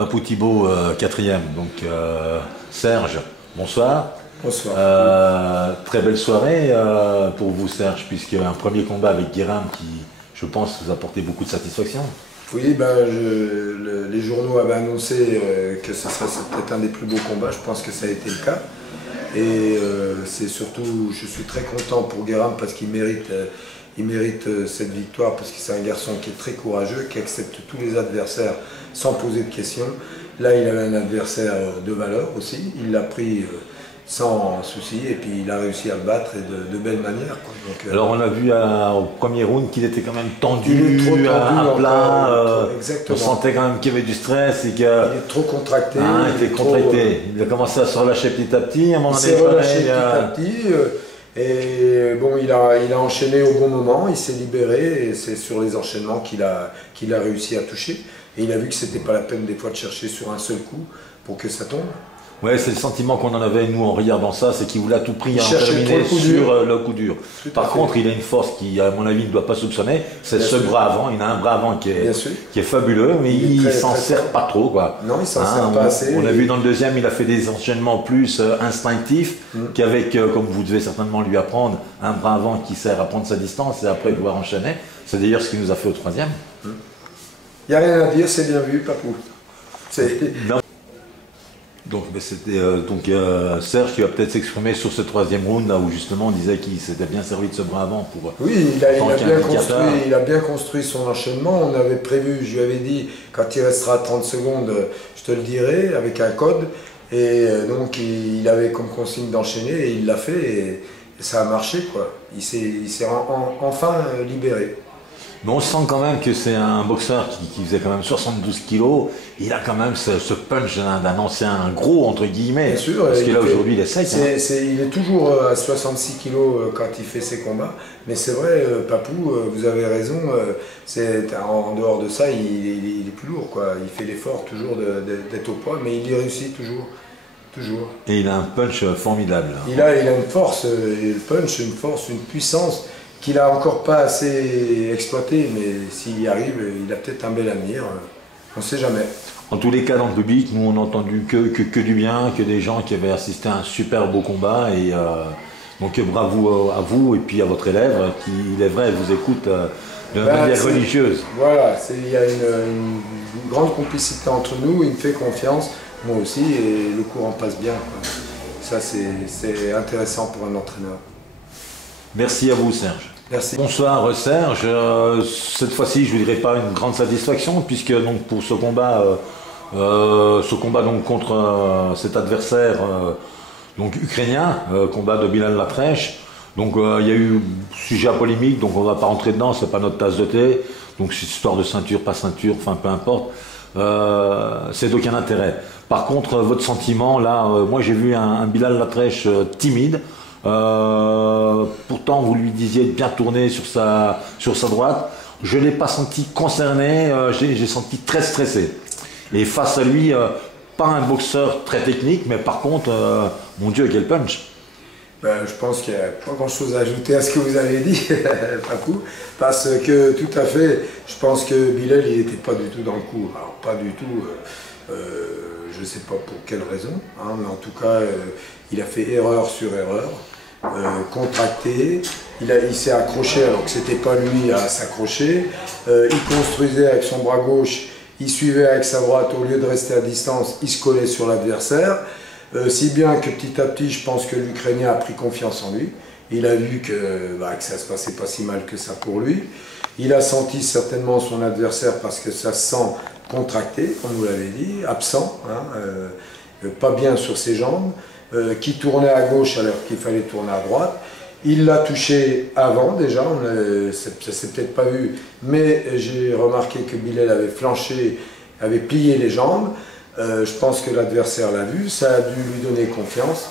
Papou Thibault, quatrième. Donc Serge, bonsoir. Bonsoir. Très belle soirée pour vous, Serge, puisque un premier combat avec Guérin qui, je pense, vous a apporté beaucoup de satisfaction. Oui, les journaux avaient annoncé que ce serait peut-être un des plus beaux combats. Je pense que ça a été le cas. Et c'est surtout, je suis très content pour Guérin parce qu'il mérite cette victoire, parce que c'est un garçon qui est très courageux, qui accepte tous les adversaires sans poser de questions. Là, il avait un adversaire de valeur aussi. Il l'a pris sans souci et puis il a réussi à le battre et de belle manière. Donc, alors on a vu au premier round qu'il était quand même tendu, il est trop tendu à plat, exactement. On sentait quand même qu'il y avait du stress et que, il est trop contracté. Il était contracté. Il a commencé à se relâcher petit à petit. Il s'est relâché petit à petit. Et bon, il a enchaîné au bon moment, il s'est libéré et c'est sur les enchaînements qu'il a réussi à toucher. Et il a vu que c'était pas la peine des fois de chercher sur un seul coup pour que ça tombe. Ouais, c'est le sentiment qu'on en avait nous en regardant ça, c'est qu'il voulait à tout prix en terminer sur le coup dur. Par contre, il a une force qui, à mon avis, ne doit pas soupçonner, c'est ce bras avant. Il a un bras avant qui est fabuleux, mais il s'en sert pas trop, quoi. Non, il s'en sert pas assez. On a vu dans le deuxième, il a fait des enchaînements plus instinctifs, qu'avec, comme vous devez certainement lui apprendre, un bras avant qui sert à prendre sa distance et après pouvoir enchaîner. C'est d'ailleurs ce qu'il nous a fait au troisième. Il n'y a rien à dire, c'est bien vu, Papou. Donc c'était Serge qui va peut-être s'exprimer sur ce troisième round là où justement on disait qu'il s'était bien servi de ce bras avant pour. Oui, il a bien construit son enchaînement. On avait prévu, je lui avais dit, quand il restera 30 secondes, je te le dirai, avec un code. Et donc il avait comme consigne d'enchaîner et il l'a fait et ça a marché, quoi. Il s'est enfin libéré. Mais on sent quand même que c'est un boxeur qui faisait quand même 72 kilos. Il a quand même ce punch d'un ancien gros, entre guillemets. Bien sûr. Parce que là, aujourd'hui, il est sec. Il est toujours à 66 kilos quand il fait ses combats. Mais c'est vrai, Papou, vous avez raison. En dehors de ça, il est plus lourd, quoi. Il fait l'effort toujours d'être au poids, mais il y réussit toujours. Toujours. Et il a un punch formidable. Il a une force, le punch, une force, une puissance qu'il n'a encore pas assez exploité, mais s'il y arrive, il a peut-être un bel avenir, on ne sait jamais. En tous les cas, dans le public, nous on n'a entendu que du bien, que des gens qui avaient assisté à un super beau combat, et donc bravo à vous et puis à votre élève, qui, il est vrai, vous écoute de manière religieuse. Voilà, il y a une grande complicité entre nous, il me fait confiance, moi aussi, et le courant passe bien, quoi. Ça c'est intéressant pour un entraîneur. Merci à vous, Serge. Merci. Bonsoir, Serge. Cette fois-ci, je ne vous dirai pas une grande satisfaction, puisque donc, pour ce combat donc, contre cet adversaire donc, ukrainien, combat de Bilal Latrèche, donc il y a eu sujet à polémique, donc on ne va pas rentrer dedans, c'est pas notre tasse de thé, donc c'est histoire de ceinture, pas ceinture, enfin peu importe. C'est d'aucun intérêt. Par contre, votre sentiment, là, moi j'ai vu un Bilal Latrèche timide. Pourtant vous lui disiez de bien tourner sur sa droite. Je ne l'ai pas senti concerné, j'ai senti très stressé. Et face à lui, pas un boxeur très technique, mais par contre, mon Dieu, quel punch! Je pense qu'il n'y a pas grand chose à ajouter à ce que vous avez dit, Papou, parce que tout à fait, je pense que Bilal il n'était pas du tout dans le coup. Alors pas du tout, je ne sais pas pour quelle raison, hein, mais en tout cas il a fait erreur sur erreur. Contracté, il s'est accroché alors que c'était pas lui à s'accrocher, il construisait avec son bras gauche, il suivait avec sa droite, au lieu de rester à distance, il se collait sur l'adversaire, si bien que petit à petit je pense que l'Ukrainien a pris confiance en lui, il a vu que ça se passait pas si mal que ça pour lui, il a senti certainement son adversaire parce que ça se sent contracté, comme vous l'avez dit, absent, hein, pas bien sur ses jambes, qui tournait à gauche alors qu'il fallait tourner à droite. Il l'a touché avant déjà, ça s'est peut-être pas vu, mais j'ai remarqué que Bilal avait flanché, avait plié les jambes. Je pense que l'adversaire l'a vu, ça a dû lui donner confiance.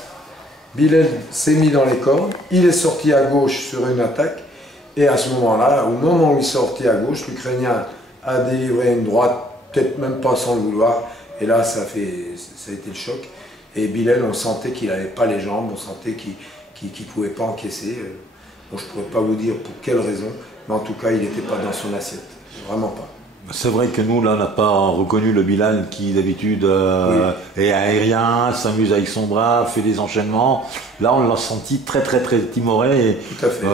Bilal s'est mis dans les cordes, il est sorti à gauche sur une attaque, et à ce moment-là, au moment où il est sorti à gauche, l'Ukrainien a délivré une droite, peut-être même pas sans le vouloir, et là ça a été le choc. Et Bilal, on sentait qu'il n'avait pas les jambes, on sentait qu'il ne pouvait pas encaisser. Bon, je ne pourrais pas vous dire pour quelle raison, mais en tout cas, il n'était pas dans son assiette. Vraiment pas. C'est vrai que nous, là, on n'a pas reconnu le Bilal qui, d'habitude, est aérien, s'amuse avec son bras, fait des enchaînements. Là, on l'a senti très, très, très timoré et tout à fait.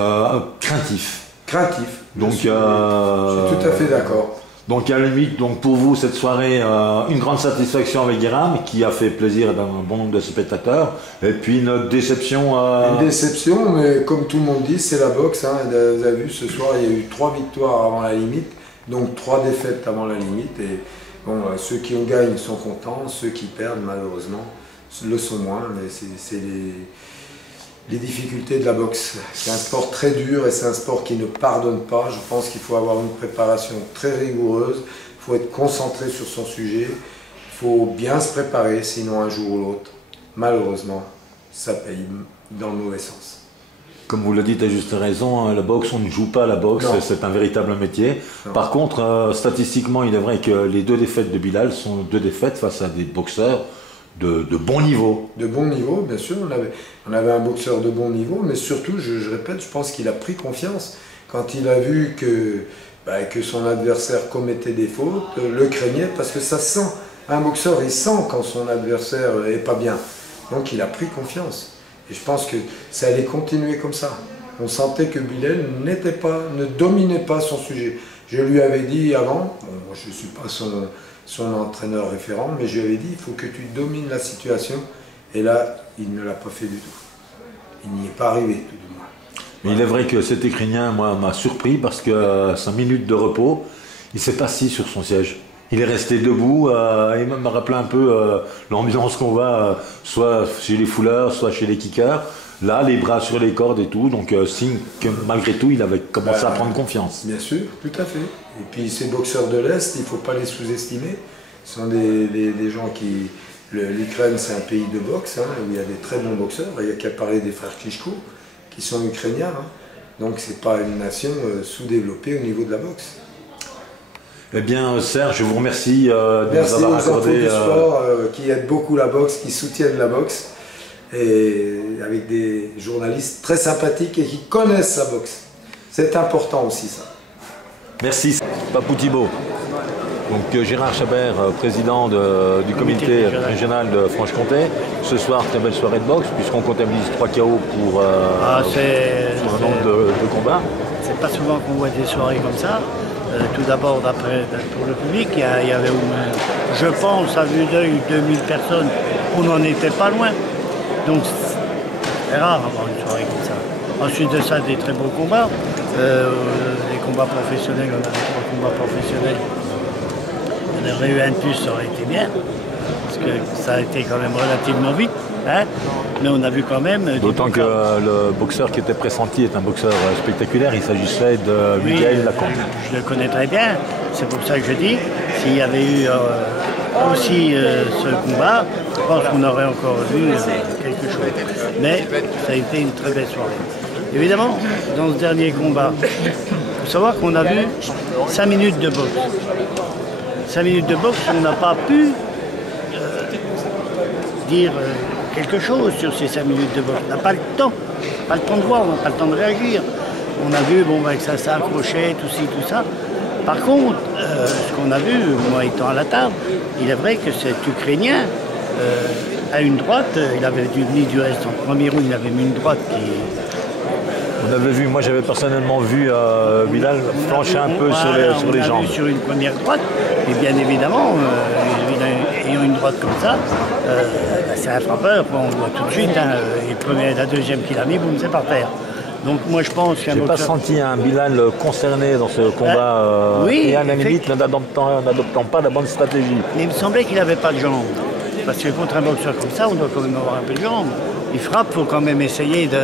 Craintif. Craintif. Donc, je suis tout à fait d'accord. Donc, à la limite, donc, pour vous, cette soirée, une grande satisfaction avec Guéram, qui a fait plaisir à un bon nombre de spectateurs. Et puis, une déception. Une déception, mais comme tout le monde dit, c'est la boxe. Hein. Vous avez vu, ce soir, il y a eu 3 victoires avant la limite. Donc 3 défaites avant la limite, et bon, ceux qui en gagnent sont contents, ceux qui perdent malheureusement le sont moins, mais c'est les difficultés de la boxe. C'est un sport très dur et c'est un sport qui ne pardonne pas. Je pense qu'il faut avoir une préparation très rigoureuse, il faut être concentré sur son sujet, il faut bien se préparer, sinon un jour ou l'autre, malheureusement, ça paye dans le mauvais sens. Comme vous le dites à juste raison, la boxe, on ne joue pas à la boxe, c'est un véritable métier. Non. Par contre, statistiquement, il est vrai que les 2 défaites de Bilal sont 2 défaites face à des boxeurs de bon niveau. De bon niveau, bien sûr. On avait un boxeur de bon niveau, mais surtout, je répète, je pense qu'il a pris confiance. Quand il a vu que son adversaire commettait des fautes, le craignait, parce que ça sent. Un boxeur, il sent quand son adversaire est pas bien. Donc il a pris confiance. Et je pense que ça allait continuer comme ça. On sentait que Bilal ne dominait pas son sujet. Je lui avais dit avant, bon, je ne suis pas son entraîneur référent, mais je lui avais dit, il faut que tu domines la situation. Et là, il ne l'a pas fait du tout. Il n'y est pas arrivé, tout du moins. Mais il est vrai que cet Ukrainien, moi, m'a surpris parce que 5 minutes de repos, il s'est assis sur son siège. Il est resté debout, il m'a rappelé un peu l'ambiance qu'on va soit chez les fouleurs, soit chez les kickers. Là, les bras sur les cordes et tout, donc signe que malgré tout, il avait commencé à prendre confiance. Bien sûr, tout à fait. Et puis ces boxeurs de l'Est, il ne faut pas les sous-estimer. Ce sont des gens qui... L'Ukraine, c'est un pays de boxe, hein, où il y a des très bons boxeurs. Il n'y a qu'à parler des frères Klitschko, qui sont ukrainiens. Hein. Donc ce n'est pas une nation sous-développée au niveau de la boxe. Eh bien, Serge, je vous remercie de nous avoir accordé... Merci aux infos du sport qui aident beaucoup la boxe, qui soutiennent la boxe, et avec des journalistes très sympathiques et qui connaissent la boxe. C'est important aussi, ça. Merci, Papou Thibault. Donc Gérard Chabert, président du comité régional de Franche-Comté. Ce soir, très belle soirée de boxe, puisqu'on comptabilise 3 KO pour un nombre de combats. C'est pas souvent qu'on voit des soirées comme ça. Tout d'abord, pour le public, il y avait, je pense, à vue d'œil, 2000 personnes. On n'en était pas loin. Donc, c'est rare d'avoir une soirée comme ça. Ensuite de ça, des très beaux combats. Les combats professionnels, on avait 3 combats professionnels. Il y en aurait eu un de plus, ça aurait été bien. Parce que ça a été quand même relativement vite. Hein, mais on a vu quand même... D'autant que le boxeur qui était pressenti est un boxeur spectaculaire, il s'agissait de Miguel Lacombe. Je le connais très bien, c'est pour ça que je dis, s'il y avait eu aussi ce combat, je pense qu'on aurait encore vu quelque chose. Mais ça a été une très belle soirée. Évidemment, dans ce dernier combat, il faut savoir qu'on a vu 5 minutes de boxe. 5 minutes de boxe, on n'a pas pu dire... quelque chose sur ces 5 minutes de boxe. On n'a pas le temps de voir, on n'a pas le temps de réagir. On a vu que ça s'accrochait, tout ci, tout ça. Par contre, ce qu'on a vu, moi étant à la table, il est vrai que cet Ukrainien a une droite, il avait mis du reste en premier round, il avait mis une droite qui... On avait vu, moi j'avais personnellement vu Bilal flancher un peu sur les jambes. Vu sur une première droite, et bien évidemment, ayant une droite comme ça, c'est un frappeur, on le voit tout de suite, hein, la deuxième qu'il a mis, boum, c'est par terre. Donc moi je pense qu'un boxeur... J'ai pas senti un Bilal concerné dans ce combat oui, et à la limite n'adoptant pas la bonne stratégie. Mais il me semblait qu'il n'avait pas de jambes. Parce que contre un boxeur comme ça, on doit quand même avoir un peu de jambes. Il frappe, il faut quand même essayer de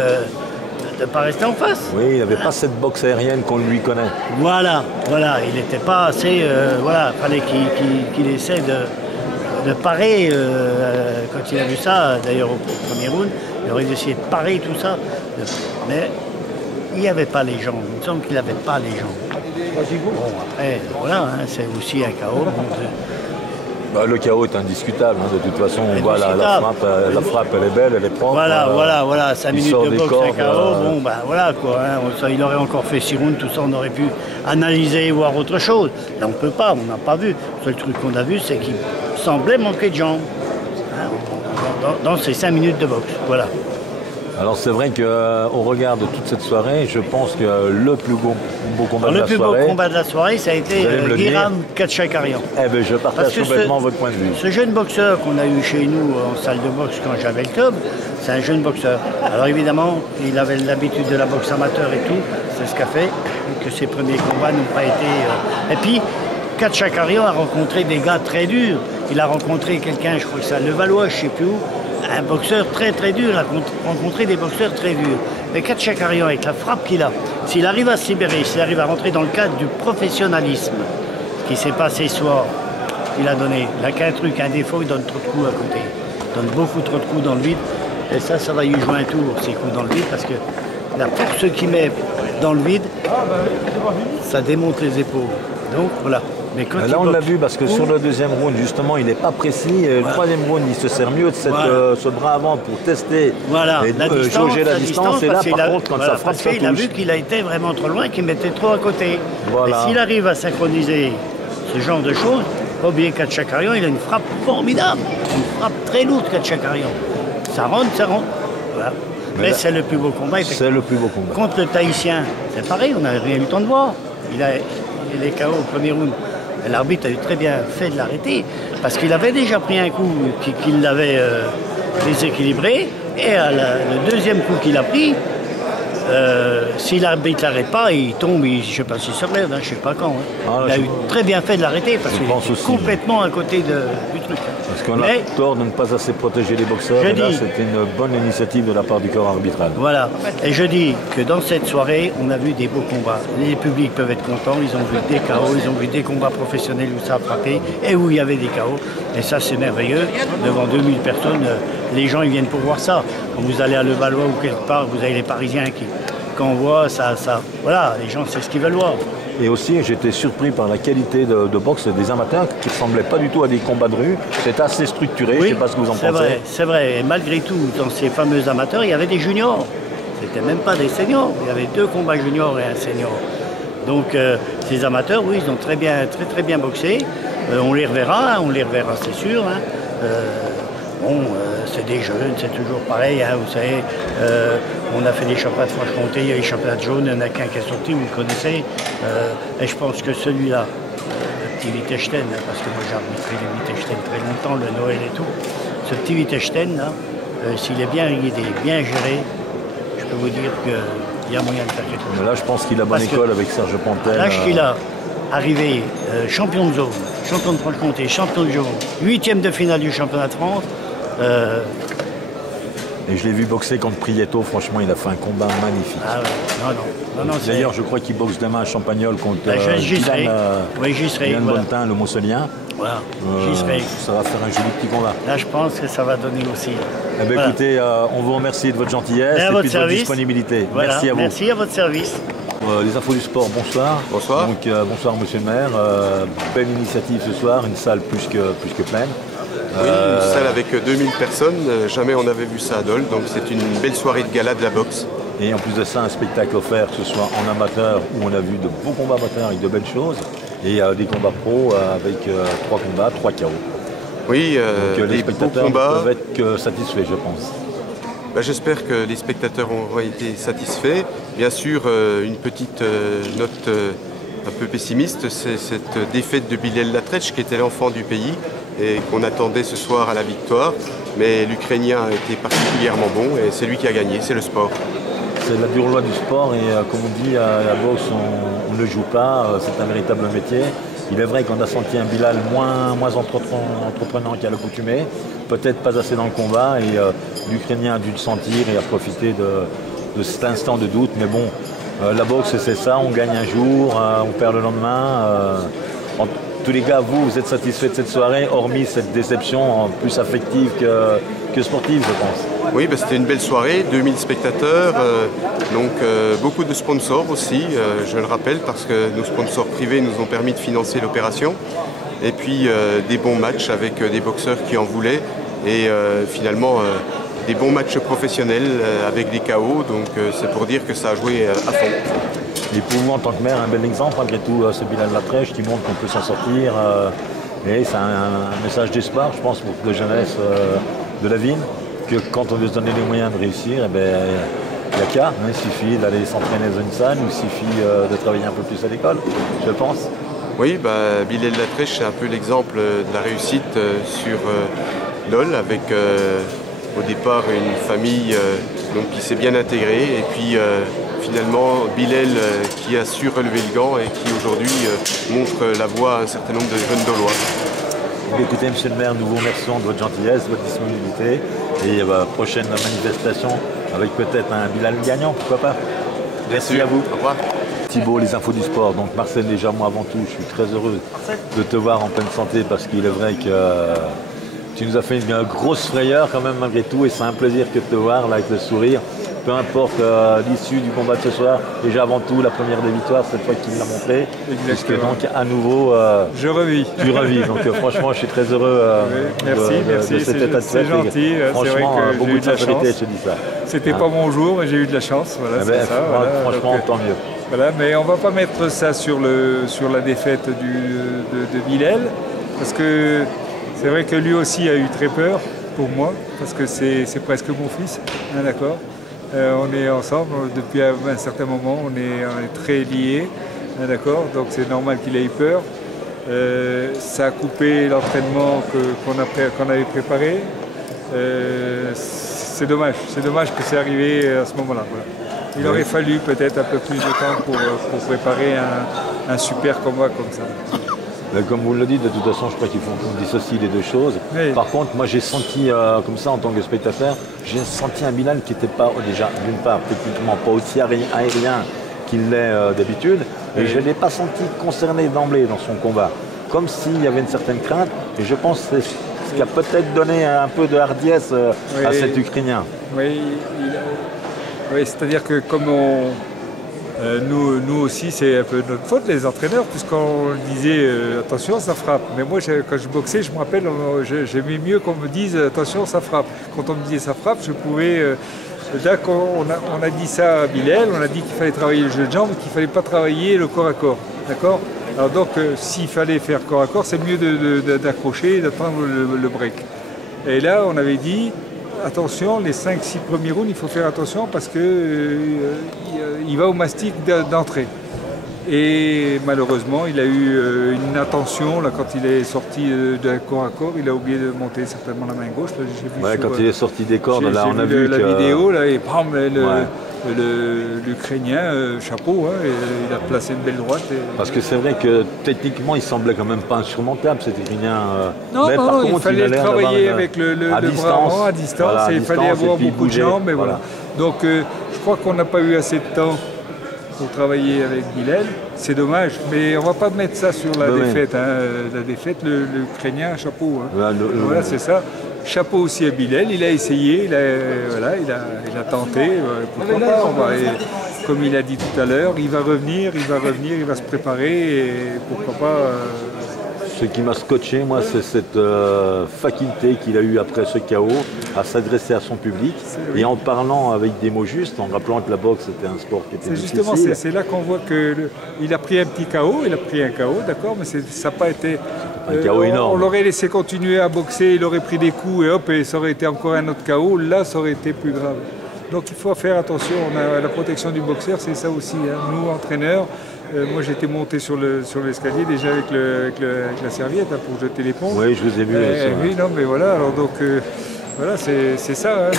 ne pas rester en face. Oui, il n'avait pas cette boxe aérienne qu'on lui connaît. Voilà, il n'était pas assez... il fallait qu'il essaie de parer, quand il a vu ça, d'ailleurs au premier round, il aurait essayé de parer tout ça. Mais il n'y avait pas les jambes, il me semble qu'il n'avait pas les jambes. Bon, après, voilà, hein, c'est aussi un chaos. Bah, le KO est indiscutable, hein. De toute façon, on voit la frappe, elle est belle, elle est propre. Voilà, 5 minutes de boxe, cordes, 5 KO, bon, bah voilà quoi. Hein. Ça, il aurait encore fait 6 rounds, tout ça, on aurait pu analyser et voir autre chose. Là, on peut pas, on n'a pas vu. Le seul truc qu'on a vu, c'est qu'il semblait manquer de jambes. Hein, dans ces 5 minutes de boxe, voilà. Alors c'est vrai qu'au regard de toute cette soirée, je pense que le plus beau combat de la soirée... Le plus beau combat de la soirée, ça a été Guiram Khatchakarian. Eh bien, je partage complètement votre point de vue. Ce jeune boxeur qu'on a eu chez nous en salle de boxe quand j'avais le club, c'est un jeune boxeur. Alors évidemment, il avait l'habitude de la boxe amateur et tout, c'est ce qu'a fait que ses premiers combats n'ont pas été... Et puis, Khatchakarian a rencontré des gars très durs. Il a rencontré quelqu'un, je crois que c'est à Levallois, je ne sais plus où, un boxeur très très dur, il a rencontré des boxeurs très durs. Mais Khatchakarian, avec la frappe qu'il a, s'il arrive à se libérer, s'il arrive à rentrer dans le cadre du professionnalisme, ce qui s'est passé ce soir, il a donné, il n'a qu'un truc, un défaut, il donne trop de coups à côté. Il donne beaucoup trop de coups dans le vide. Et ça va lui jouer un tour, ces coups dans le vide, parce que la force qu'il met dans le vide, ça démonte les épaules. Donc voilà. Mais là on l'a vu parce que sur le deuxième round justement il n'est pas précis, le troisième round il se sert mieux de ce bras avant pour tester et jauger la distance et là par contre quand ça frappe ça touche. Il a vu qu'il a été vraiment trop loin, qu'il mettait trop à côté. Et s'il arrive à synchroniser ce genre de choses, pas oublier Khatchakarian, il a une frappe formidable, une frappe très lourde Khatchakarian. Ça rentre. Voilà. Mais c'est le plus beau combat. C'est le plus beau combat. Contre le Tahitien, c'est pareil, on n'a rien eu le temps de voir. Il est KO au premier round. L'arbitre a eu très bien fait de l'arrêter parce qu'il avait déjà pris un coup qui l'avait déséquilibré et le deuxième coup qu'il a pris, si l'arbitre l'arrête pas, il tombe, je ne sais pas s'il se relève, je ne sais pas quand. Hein. Il a eu très bien fait de l'arrêter parce qu'il est complètement à côté du truc. Parce qu'on a tort de ne pas assez protéger les boxeurs. Et là, c'était une bonne initiative de la part du corps arbitral. Voilà. Et je dis que dans cette soirée, on a vu des beaux combats. Les publics peuvent être contents. Ils ont vu des KO, ils ont vu des combats professionnels où ça a frappé et où il y avait des KO. Et ça, c'est merveilleux. Devant 2000 personnes, les gens ils viennent pour voir ça. Quand vous allez à Levallois ou quelque part, vous avez les Parisiens qui, quand on voit ça, voilà, les gens, c'est ce qu'ils veulent voir. Et aussi, j'étais surpris par la qualité de boxe des amateurs qui ne ressemblaient pas du tout à des combats de rue. C'était assez structuré, je ne sais pas ce que vous en pensez. C'est vrai. Et malgré tout, dans ces fameux amateurs, il y avait des juniors. C'était même pas des seniors. Il y avait 2 combats juniors et un senior. Donc, ces amateurs, oui, ils ont très bien boxé. On les reverra, c'est sûr. Hein. C'est des jeunes, c'est toujours pareil, hein, vous savez, on a fait des championnats de Franche-Comté, il y a les championnats de jaune, il n'y en a qu'un qui est sorti, vous le connaissez, et je pense que celui-là, le petit Wittgenstein, parce que moi j'ai arbitré les Wittgenstein très longtemps, le Noël et tout, ce petit Wittgenstein, là, s'il est bien guidé, bien géré, je peux vous dire qu'il y a moyen de faire quelque chose. Mais là, je pense qu'il a bonne école avec Serge Pontel. L'âge qu'il a, arrivé champion de zone, champion de Franche-Comté, champion de jaune, 8e de finale du championnat de France. Et je l'ai vu boxer contre Prieto, franchement il a fait un combat magnifique. Ah ouais. Non, d'ailleurs je crois qu'il boxe demain à Champagnol contre Dylan Bonnetin, le Montselien. Voilà, j'y serai. Ça va faire un joli petit combat. Là je pense que ça va donner aussi. Eh bien, écoutez, on vous remercie de votre gentillesse et puis de votre disponibilité. Voilà, merci à vous. Merci à votre service. Les infos du sport, bonsoir. Bonsoir. Donc, bonsoir monsieur le maire. Belle initiative ce soir, une salle plus que pleine. Oui, une salle avec 2000 personnes, jamais on avait vu ça à Dole, donc c'est une belle soirée de gala de la boxe. Et en plus de ça, un spectacle offert, que ce soit en amateur où on a vu de beaux combats amateurs avec de belles choses, et des combats pro avec 3 combats, 3 KO. Oui, donc, les spectateurs peuvent être que satisfaits, je pense. J'espère que les spectateurs auront été satisfaits. Bien sûr, une petite note un peu pessimiste, c'est cette défaite de Bilal Latretch qui était l'enfant du pays et qu'on attendait ce soir à la victoire. Mais l'Ukrainien a été particulièrement bon et c'est lui qui a gagné, c'est le sport. C'est la dure loi du sport et comme on dit, à la boxe on ne joue pas, c'est un véritable métier. Il est vrai qu'on a senti un Bilal moins entreprenant qu'à l'accoutumée, peut-être pas assez dans le combat et l'Ukrainien a dû le sentir et a profité de cet instant de doute. Mais bon, la boxe c'est ça, on gagne un jour, on perd le lendemain. En tous les cas, vous êtes satisfait de cette soirée, hormis cette déception plus affective que sportive, je pense. Oui, c'était une belle soirée, 2000 spectateurs, donc beaucoup de sponsors aussi, je le rappelle, parce que nos sponsors privés nous ont permis de financer l'opération. et puis des bons matchs avec des boxeurs qui en voulaient, et finalement des bons matchs professionnels avec des KO, donc c'est pour dire que ça a joué à fond. Et pour vous en tant que maire, un bel exemple malgré tout, ce Bilal Latrèche qui montre qu'on peut s'en sortir, et c'est un message d'espoir, je pense, pour la jeunesse de la ville, que quand on veut se donner les moyens de réussir, il n'y a qu'à, hein, il suffit d'aller s'entraîner dans une salle, il suffit de travailler un peu plus à l'école, je pense. Oui, Bilal Latrèche, c'est un peu l'exemple de la réussite sur LOL, avec au départ une famille donc, qui s'est bien intégrée, et puis finalement Bilal qui a su relever le gant et qui aujourd'hui montre la voie à un certain nombre de jeunes Dolois. Écoutez, monsieur le maire, nous vous remercions de votre gentillesse, de votre disponibilité, et prochaine manifestation avec peut-être un Bilal gagnant, pourquoi pas. Merci à vous. Au revoir. Thibault, les infos du sport. Donc Marcel, déjà moi avant tout, je suis très heureux de te voir en pleine santé, parce qu'il est vrai que tu nous as fait une grosse frayeur quand même malgré tout, et c'est un plaisir que de te voir là avec le sourire. Peu importe l'issue du combat de ce soir, déjà avant tout la première des victoires, cette fois qu'il l'a montré. Puisque donc à nouveau je revis. Tu revis. Donc franchement je suis très heureux merci, de cet état de fait. C'est gentil, franchement c'est vrai que beaucoup de sincérité, je te dis ça. C'était pas mon jour et j'ai eu de la chance. Voilà, ça, franchement tant mieux. Voilà, mais on va pas mettre ça sur la défaite de Bilal, parce que c'est vrai que lui aussi a eu très peur pour moi, parce que c'est presque mon fils, hein, d'accord. On est ensemble depuis un certain moment, on est très liés, hein, d'accord, donc c'est normal qu'il ait eu peur. Ça a coupé l'entraînement qu'on avait préparé. C'est dommage que c'est arrivé à ce moment-là. Voilà. Il aurait fallu peut-être un peu plus de temps pour préparer un super combat comme ça. Comme vous le dites, de toute façon, je crois qu'il faut qu'on dissocie les deux choses. Oui. Par contre, moi j'ai senti, comme ça en tant que spectateur, j'ai senti un Bilal qui n'était pas, déjà, d'une part, techniquement pas aussi aérien qu'il l'est d'habitude, et je ne l'ai pas senti concerné d'emblée dans son combat. Comme s'il y avait une certaine crainte, et je pense que c'est ce qui a peut-être donné un peu de hardiesse à cet Ukrainien. Oui, c'est-à-dire que comme nous aussi, c'est un peu notre faute, les entraîneurs, puisqu'on disait attention, ça frappe. Mais moi, quand je boxais, je me rappelle, j'aimais mieux qu'on me dise attention, ça frappe. Quand on me disait ça frappe, je pouvais. Là, on a dit ça à Bilal, on a dit qu'il fallait travailler le jeu de jambes, qu'il ne fallait pas travailler le corps à corps. D'accord ? Alors donc, s'il fallait faire corps à corps, c'est mieux d'accrocher et d'attendre le break. Et là, on avait dit. Attention, les 5-6 premiers rounds, il faut faire attention parce qu'il va au mastic d'entrée. Et malheureusement, il a eu une attention là, quand il est sorti de corps à corps. Il a oublié de monter certainement la main gauche. Là, quand il est sorti des cordes, là, on a vu la vidéo là, et bam, l'Ukrainien, chapeau, hein, il a placé une belle droite. Parce que c'est vrai que techniquement, il semblait quand même pas insurmontable, cet Ukrainien. Non, il fallait travailler avec le bras à distance, voilà, et il fallait avoir beaucoup de jambes. Et voilà. Donc je crois qu'on n'a pas eu assez de temps pour travailler avec Bilal. C'est dommage, mais on ne va pas mettre ça sur la défaite. Hein. La défaite, l'Ukrainien, chapeau. Hein. Voilà, c'est ça. Chapeau aussi à Bilal, il a essayé, il a tenté, pourquoi pas, comme il a dit tout à l'heure, il va revenir, il va se préparer, et pourquoi pas... Ce qui m'a scotché, moi, c'est cette faculté qu'il a eue après ce chaos à s'adresser à son public, et en parlant avec des mots justes, en rappelant que la boxe était un sport qui était difficile. Justement, c'est là qu'on voit qu'il a pris un petit chaos, d'accord, mais ça n'a pas été... Un chaos énorme. On l'aurait laissé continuer à boxer, il aurait pris des coups et hop, et ça aurait été encore un autre chaos. Là, ça aurait été plus grave. Donc il faut faire attention. La protection du boxeur, c'est ça aussi. Hein. Nous, entraîneurs, moi j'étais monté sur l'escalier déjà avec la serviette hein, pour jeter les pompes. Oui, je vous ai vu. Oui, non, mais voilà. Alors donc voilà, c'est ça. Hein.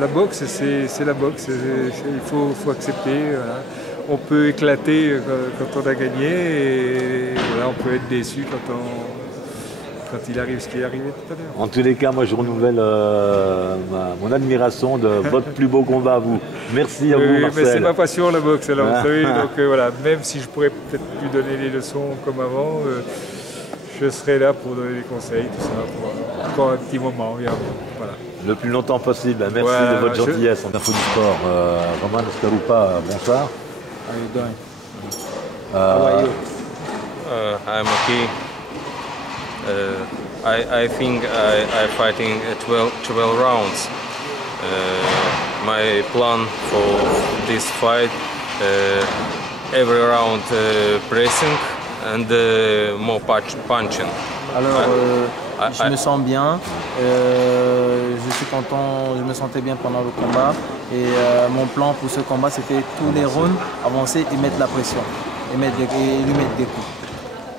La boxe, c'est la boxe. Il faut accepter. Voilà. On peut éclater quand on a gagné et voilà, on peut être déçu quand il arrive ce qui est arrivé tout à l'heure. En tous les cas, moi je renouvelle mon admiration de votre plus beau combat à vous. Merci à vous, Marcel. C'est ma passion la boxe, alors, vous savez, donc voilà, même si je pourrais peut-être plus donner les leçons comme avant, je serai là pour donner des conseils, tout ça, pour encore un petit moment. Voilà. Le plus longtemps possible. Merci de votre gentillesse. En info du sport, Roman Skarupa, bonsoir. How are you doing? How are you? I'm okay. I think I fighting 12 rounds. My plan for this fight, every round pressing and more punching. Alors, je me sens bien, je suis content, je me sentais bien pendant le combat et mon plan pour ce combat c'était tous les rounds avancer et mettre la pression et lui mettre des coups.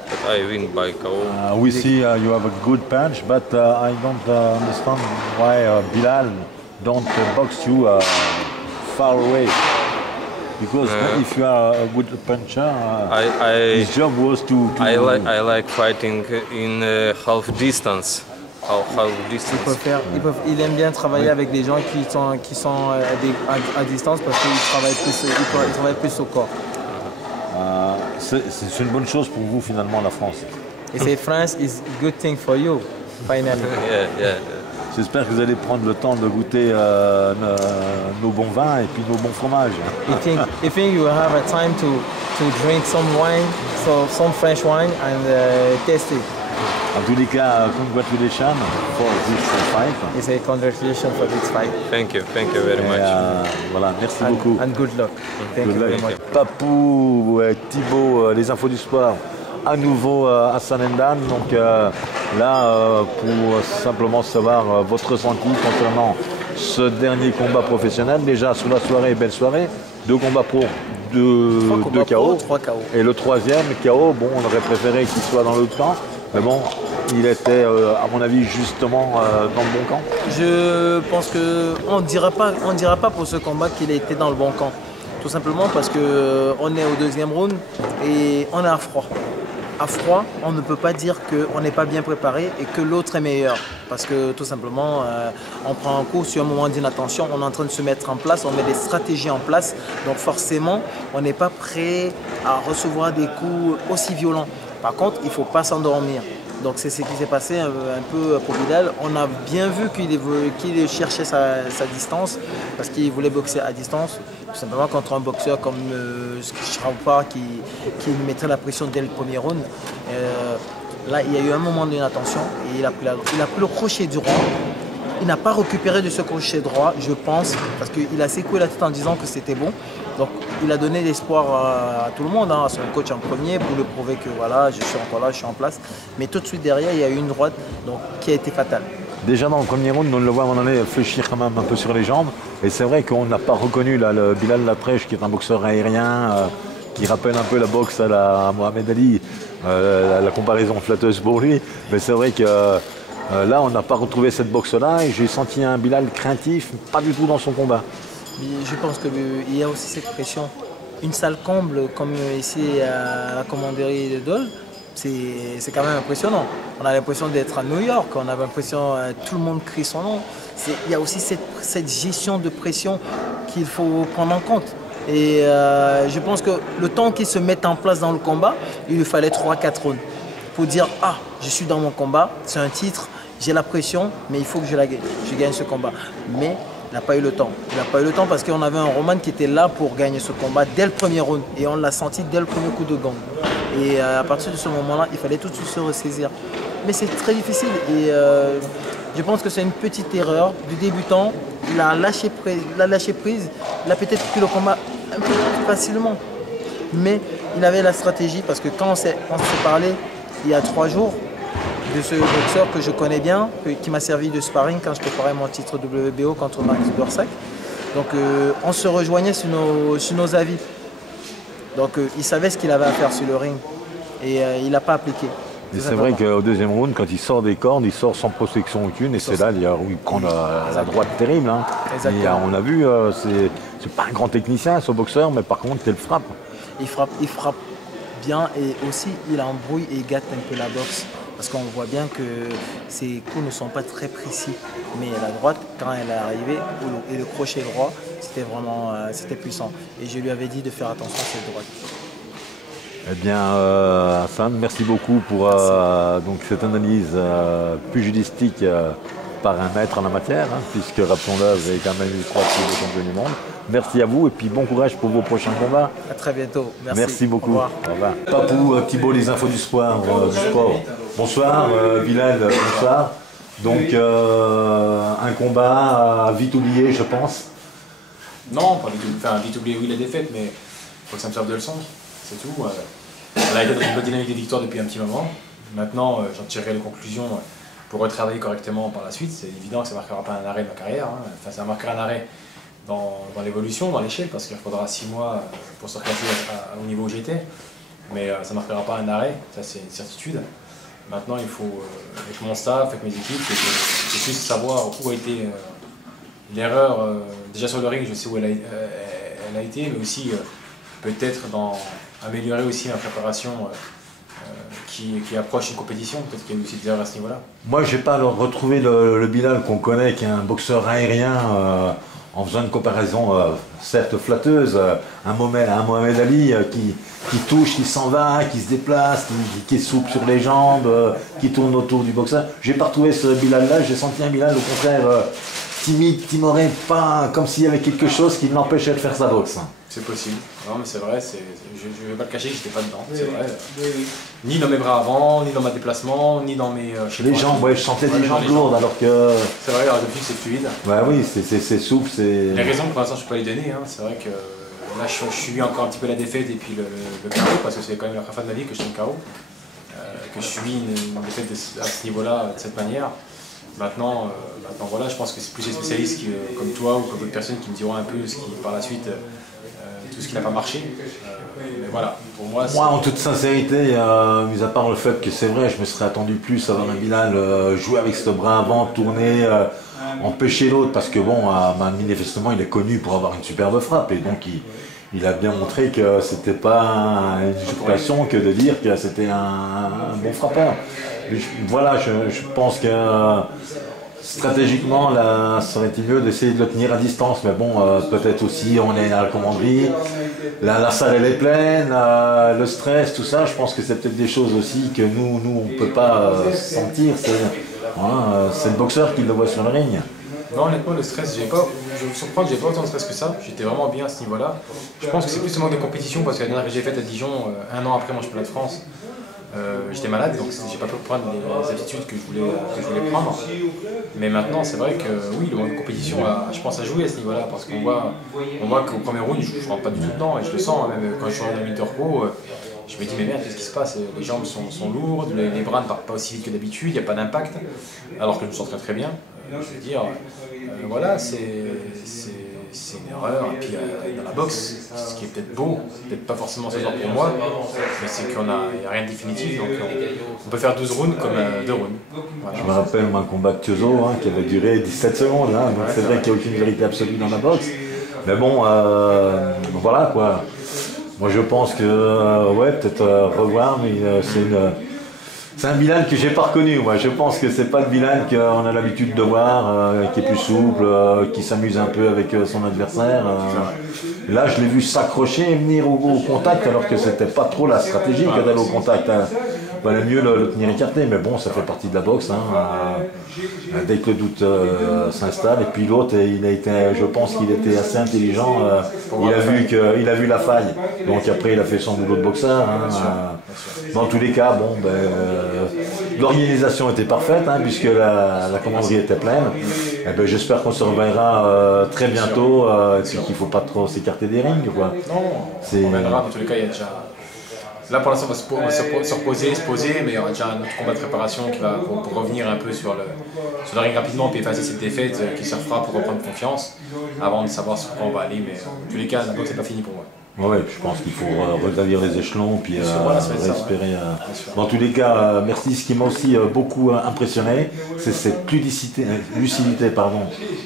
But I win by KO. We see you have a good punch, but I don't understand why Bilal don't box you far away. Because if you are a good puncher, his job was to I like fighting in half distance. Half distance. Il aime bien travailler avec des gens qui sont à distance parce qu'ils travaillent plus au corps. C'est une bonne chose pour vous finalement la France. Et c'est France is a good thing for you, finally. Yeah. J'espère que vous allez prendre le temps de goûter nos bons vins et puis nos bons fromages. I think you will have a time to drink some wine, some French wine and taste it. En tous les cas, congratulations for this fight. It's a congratulations for this fight. Thank you very much. Voilà, merci beaucoup. And good luck. Thank you very much. Papou, Thibaut, les infos du sport, à nouveau à Sanendan. Donc là, pour simplement savoir votre ressenti concernant ce dernier combat professionnel. Déjà sur la soirée, belle soirée. 2 combats pro, 2 KO. 3 KO. Et le 3e KO, bon, on aurait préféré qu'il soit dans l'autre camp. Mais bon, il était, à mon avis, justement dans le bon camp. Je pense qu'on ne dira pas pour ce combat qu'il était dans le bon camp. Tout simplement parce qu'on est au 2e round et on est à froid. À froid, on ne peut pas dire qu'on n'est pas bien préparé et que l'autre est meilleur. Parce que tout simplement, on prend un coup sur un moment d'inattention, on est en train de se mettre en place, on met des stratégies en place. Donc forcément, on n'est pas prêt à recevoir des coups aussi violents. Par contre, il ne faut pas s'endormir. Donc c'est ce qui s'est passé un peu pour Bilal. On a bien vu qu'il cherchait sa distance parce qu'il voulait boxer à distance. Tout simplement contre un boxeur comme Shraupar qui mettait la pression dès le premier round. Là, il y a eu un moment d'inattention et il a pris le crochet droit. Il n'a pas récupéré de ce crochet droit, je pense, parce qu'il a secoué la tête en disant que c'était bon. Donc il a donné l'espoir à tout le monde, à son coach en premier, pour lui prouver que voilà, je suis encore là, je suis en place. Mais tout de suite derrière, il y a eu une droite qui a été fatale. Déjà dans le premier round, on le voit à un moment donné réfléchir quand même un peu sur les jambes. Et c'est vrai qu'on n'a pas reconnu là, le Bilal Latrèche, qui est un boxeur aérien, qui rappelle un peu la boxe à la Mohamed Ali, la comparaison flatteuse pour lui. Mais c'est vrai que là, on n'a pas retrouvé cette boxe-là et j'ai senti un Bilal craintif, pas du tout dans son combat. Je pense qu'il y a aussi cette pression. Une salle comble comme ici à la commanderie de Dole, c'est quand même impressionnant. On a l'impression d'être à New York, on a l'impression que tout le monde crie son nom. Il y a aussi cette gestion de pression qu'il faut prendre en compte. Et je pense que le temps qu'il se mette en place dans le combat, il lui fallait 3-4 rounds pour dire « Ah, je suis dans mon combat, c'est un titre, j'ai la pression, mais il faut que je gagne ce combat. » Mais il n'a pas eu le temps. Il n'a pas eu le temps parce qu'on avait un Roman qui était là pour gagner ce combat dès le premier round. Et on l'a senti dès le premier coup de gong. Et à partir de ce moment-là, il fallait tout de suite se ressaisir. Mais c'est très difficile et je pense que c'est une petite erreur du débutant. Il a lâché prise, il a peut-être pris le combat un peu plus facilement. Mais il avait la stratégie parce que quand on s'est parlé il y a 3 jours, de ce boxeur que je connais bien, qui m'a servi de sparring quand je préparais mon titre WBO contre Max Bursac. Donc on se rejoignait sur nos avis. Donc il savait ce qu'il avait à faire sur le ring et il n'a pas appliqué. Et c'est vrai qu'au 2e round, quand il sort des cordes, il sort sans protection aucune et c'est là où il prend la droite terrible. Hein. Et on a vu, c'est pas un grand technicien ce boxeur, mais par contre il frappe. Il frappe bien et aussi il embrouille et gâte un peu la boxe. Parce qu'on voit bien que ses coups ne sont pas très précis. Mais la droite, quand elle est arrivée, et le crochet droit, c'était vraiment puissant. Et je lui avais dit de faire attention à cette droite. Eh bien, Hassan, merci beaucoup pour donc cette analyse pugilistique par un maître en la matière, hein, puisque rappelons-le, vous avez quand même eu 3 titres de champion du monde. Merci à vous et puis bon courage pour vos prochains combats. À très bientôt. Merci beaucoup. Au revoir. Au revoir. Papou, Thibaut, les infos du sport. Bonsoir, Bilal, bonsoir. Donc, un combat vite oublié, je pense. Non, pas vite, enfin, vite oublié, oui, la défaite, mais il faut que ça me serve de leçon, c'est tout. On a été dans une bonne dynamique de victoire depuis un petit moment. Maintenant, j'en tirerai les conclusions pour retravailler correctement par la suite. C'est évident que ça ne marquera pas un arrêt de ma carrière. Hein. Enfin, ça marquera un arrêt dans l'évolution, dans l'échelle, parce qu'il faudra 6 mois pour se reclasser au niveau où j'étais. Mais ça ne marquera pas un arrêt, ça c'est une certitude. Maintenant, il faut, avec mon staff, avec mes équipes, je puisse savoir où a été l'erreur. Déjà sur le ring, je sais où elle a été, mais aussi peut-être améliorer aussi ma préparation qui approche une compétition. Peut-être qu'il y a aussi des erreurs à ce niveau-là. Moi, je n'ai pas retrouvé le Bilal qu'on connaît, qui est un boxeur aérien, en faisant une comparaison certes flatteuse, un Mohamed Ali qui touche, qui s'en va, qui se déplace, qui est souple sur les jambes, qui tourne autour du boxeur. Je n'ai pas retrouvé ce Bilal-là, j'ai senti un Bilal au contraire timide, timoré, pas comme s'il y avait quelque chose qui l'empêchait de faire sa boxe. C'est possible, non mais c'est vrai, je ne vais pas le cacher que j'étais pas dedans, c'est vrai. Ni dans mes bras avant, ni dans ma déplacement, ni dans mes... les jambes, ouais, je sentais des jambes lourdes alors que... C'est vrai, alors depuis c'est fluide. Bah oui, c'est souple, c'est... Les raisons pour l'instant je ne peux pas les donner, hein. C'est vrai que là je suis encore un petit peu la défaite et puis le KO, parce que c'est quand même la première fois de ma vie que je suis KO. Que je suis une défaite à ce niveau-là, de cette manière. Maintenant, voilà, je pense que c'est plus les spécialistes comme toi ou comme d'autres personnes qui me diront un peu par la suite tout ce qui n'a pas marché. Mais voilà, pour moi... Moi, en toute sincérité, mis à part le fait que c'est vrai, je me serais attendu plus à voir un Bilal jouer avec ce bras avant, tourner, empêcher l'autre, parce que bon, manifestement, il est connu pour avoir une superbe frappe, et donc il a bien montré que c'était pas une usurpation que de dire que c'était un bon frappeur. Voilà, je pense que stratégiquement, là, ça aurait été mieux d'essayer de le tenir à distance, mais bon, peut-être aussi on est à la commanderie, la salle elle est pleine, le stress, tout ça, je pense que c'est peut-être des choses aussi que nous on ne peut pas sentir, c'est le boxeur qui le voit sur le ring. Non, honnêtement, le stress, je me surprends que j'ai pas autant de stress que ça, j'étais vraiment bien à ce niveau-là. Je pense que c'est plus le manque de compétition, parce que la dernière que j'ai faite à Dijon, un an après mon championnat de France, j'étais malade, donc j'ai pas pu prendre les habitudes que je voulais prendre. Mais maintenant, c'est vrai que oui, le manque de compétition, je pense, à jouer à ce niveau-là, parce qu'on voit qu'au premier round, je rentre pas du tout dedans, et je le sens, même quand je suis en minute de repos, je me dis, mais merde, qu'est-ce qui se passe? Les jambes sont lourdes, les bras ne partent pas aussi vite que d'habitude, il n'y a pas d'impact, alors que je me sens très très bien. Je veux dire, voilà, c'est une erreur. Et puis dans la boxe, ce qui est peut-être beau, peut-être pas forcément ce soir pour moi, mais c'est qu'il n'y a rien de définitif. Donc on peut faire 12 rounds comme 2 rounds. Voilà. Je me rappelle un combat de Tiozo qui avait duré 17 secondes. Donc c'est vrai qu'il n'y a aucune vérité absolue dans la boxe. Mais bon, voilà quoi. Moi je pense que, ouais, peut-être revoir, mais c'est un Bilal que j'ai pas reconnu, moi. Je pense que c'est pas le Bilal qu'on a l'habitude de voir, qui est plus souple, qui s'amuse un peu avec son adversaire. Là, je l'ai vu s'accrocher et venir au contact, alors que c'était pas trop la stratégie que d'aller au contact. Il valait mieux le tenir écarté, mais bon, ça fait partie de la boxe. Dès que le doute s'installe, et puis l'autre, je pense qu'il était assez intelligent. Il a vu la faille, donc après il a fait son boulot de boxeur. Dans tous les cas, bon, l'organisation était parfaite, puisque la commanderie était pleine. J'espère qu'on se reverra très bientôt, et puis qu'il ne faut pas trop s'écarter des rings. Non, on verra. Dans tous les cas, il y a déjà... Là pour l'instant on va se reposer, mais il y aura déjà un autre combat de préparation qui va pour revenir un peu sur le ring rapidement, puis effacer cette défaite qui se fera pour reprendre confiance avant de savoir sur quoi on va aller. Mais en tous les cas, la boxe n'est pas finie pour moi. Oui, je pense qu'il faut redavir les échelons, puis espérer. Dans tous les cas, merci. Ce qui m'a aussi beaucoup impressionné, c'est cette lucidité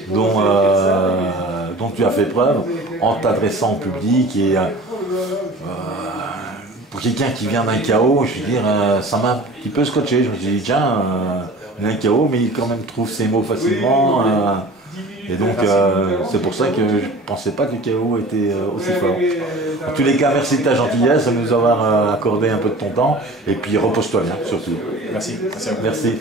dont tu as fait preuve en t'adressant au public. Et pour quelqu'un qui vient d'un chaos, je veux dire, ça m'a un petit peu scotché. Je me suis dit, tiens, il a un chaos, mais il quand même trouve ses mots facilement. Et donc, c'est pour ça que je ne pensais pas que le chaos était aussi fort. En tous les cas, merci de ta gentillesse, de nous avoir accordé un peu de ton temps. Et puis, repose-toi bien, surtout. Merci. Merci à vous. Merci.